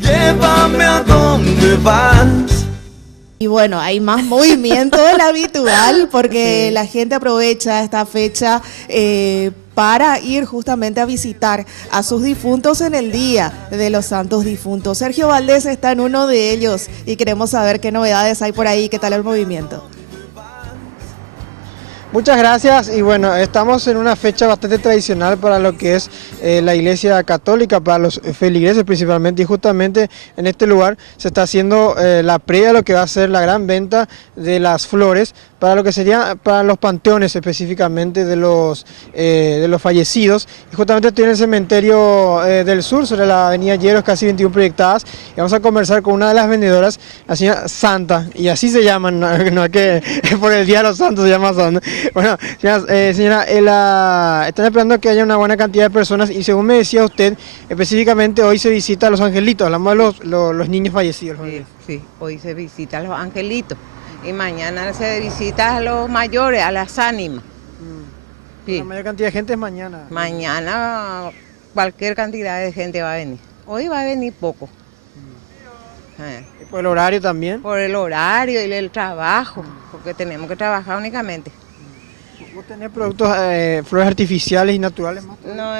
Llévame a donde vas. Y bueno, hay más movimiento del habitual porque la gente aprovecha esta fecha para ir justamente a visitar a sus difuntos en el Día de los Santos Difuntos. Sergio Valdés está en uno de ellos y queremos saber qué novedades hay por ahí, qué tal el movimiento. Muchas gracias y bueno, estamos en una fecha bastante tradicional para lo que es la Iglesia Católica, para los feligreses principalmente, y justamente en este lugar se está haciendo la previa de lo que va a ser la gran venta de las flores para lo que sería para los panteones específicamente de los fallecidos. Y justamente estoy en el cementerio del sur, sobre la avenida Lleros, casi 21 proyectadas, y vamos a conversar con una de las vendedoras, la señora Santa, y así se llaman, no es que por el Día de los Santos se llama Santa. Bueno, señora, están esperando que haya una buena cantidad de personas y según me decía usted, específicamente hoy se visita a los angelitos, hablamos de los niños fallecidos. Sí, hoy se visita a los angelitos y mañana se visita a los mayores, a las ánimas. Sí. La mayor cantidad de gente es mañana. Mañana cualquier cantidad de gente va a venir. Hoy va a venir poco. ¿Y por el horario también? Por el horario y el trabajo, porque tenemos que trabajar únicamente. ¿Vos tenés productos, flores artificiales y naturales más? No,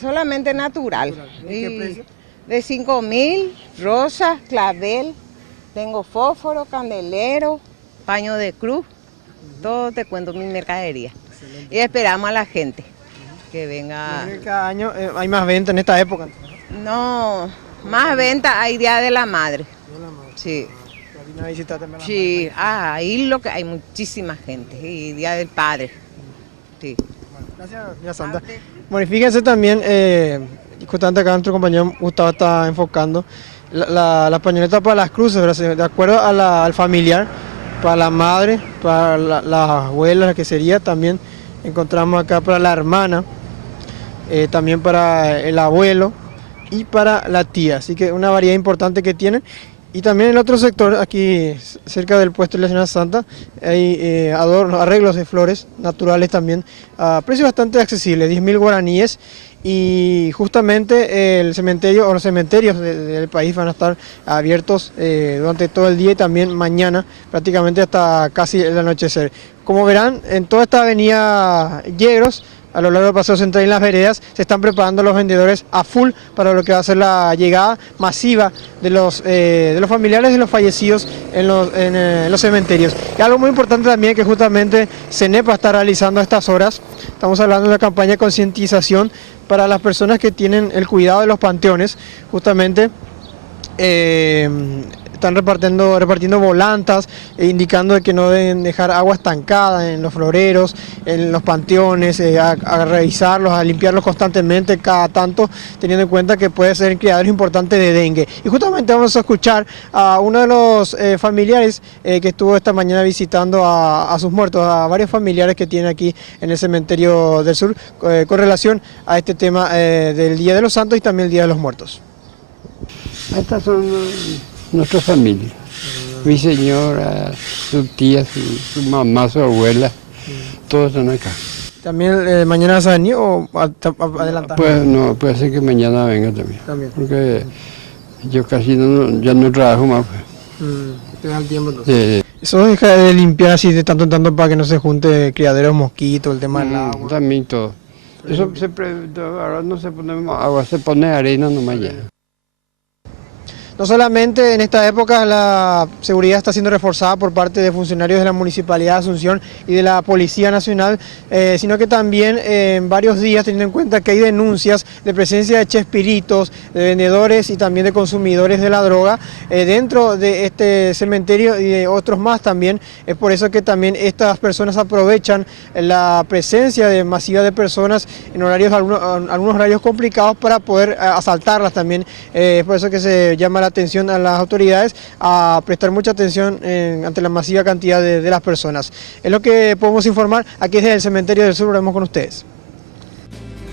solamente natural. ¿De qué precio? De 5.000, rosas, clavel, tengo fósforo, candelero, paño de cruz, todo te cuento mi mercadería. Excelente. Y esperamos a la gente que venga. Cada año hay más venta en esta época. No, más venta hay Día de la Madre. ¿De la madre? Sí. ¿Vino a visitar también a la Sí, madre? ahí lo que hay muchísima gente, y Día del Padre. Sí. Bueno, gracias, señora Santa. Bueno, y fíjense también, justamente acá nuestro compañero Gustavo está enfocando, la pañoleta para las cruces, ¿verdad? De acuerdo al familiar, para la madre, para la abuela, la que sería, también encontramos acá para la hermana, también para el abuelo y para la tía, así que una variedad importante que tienen. Y también en el otro sector, aquí cerca del puesto de la señora Santa, hay adornos, arreglos de flores naturales también, a precios bastante accesibles, 10.000 guaraníes. Y justamente el cementerio o los cementerios del país van a estar abiertos durante todo el día y también mañana, prácticamente hasta casi el anochecer. Como verán, en toda esta avenida Yegros, a lo largo del Paseo Central y en las veredas, se están preparando los vendedores a full para lo que va a ser la llegada masiva de los familiares de los fallecidos en los cementerios. Y algo muy importante también que justamente CENEPA está realizando a estas horas, estamos hablando de una campaña de concientización para las personas que tienen el cuidado de los panteones, justamente están repartiendo volantas, indicando de que no deben dejar agua estancada en los floreros, en los panteones, a revisarlos, a limpiarlos constantemente cada tanto, teniendo en cuenta que puede ser criadores importantes de dengue. Y justamente vamos a escuchar a uno de los familiares que estuvo esta mañana visitando a sus muertos, a varios familiares que tiene aquí en el cementerio del sur, con relación a este tema del Día de los Santos y también el Día de los Muertos. Estas son nuestra familia, mi señora, su tía, su mamá, su abuela, todos están acá. ¿También mañana vas a venir o adelantar? Pues no, puede ser que mañana venga también. Porque yo casi ya no trabajo más. ¿Te da el tiempo entonces? Sí. Eso deja de limpiar así de tanto en tanto para que no se junte criaderos, mosquitos, el tema del agua. También todo. Eso ahora no se pone agua, se pone arena nomás ya. No solamente en esta época la seguridad está siendo reforzada por parte de funcionarios de la Municipalidad de Asunción y de la Policía Nacional, sino que también en varios días, teniendo en cuenta que hay denuncias de presencia de chespiritos, de vendedores y también de consumidores de la droga dentro de este cementerio y de otros más también. Es por eso que también estas personas aprovechan la presencia masiva de personas en algunos horarios complicados para poder asaltarlas también. Es por eso que se llama la atención a las autoridades a prestar mucha atención ante la masiva cantidad de las personas. Es lo que podemos informar aquí desde el Cementerio del Sur. Volvemos con ustedes.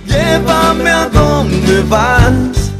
Llévame a donde vas.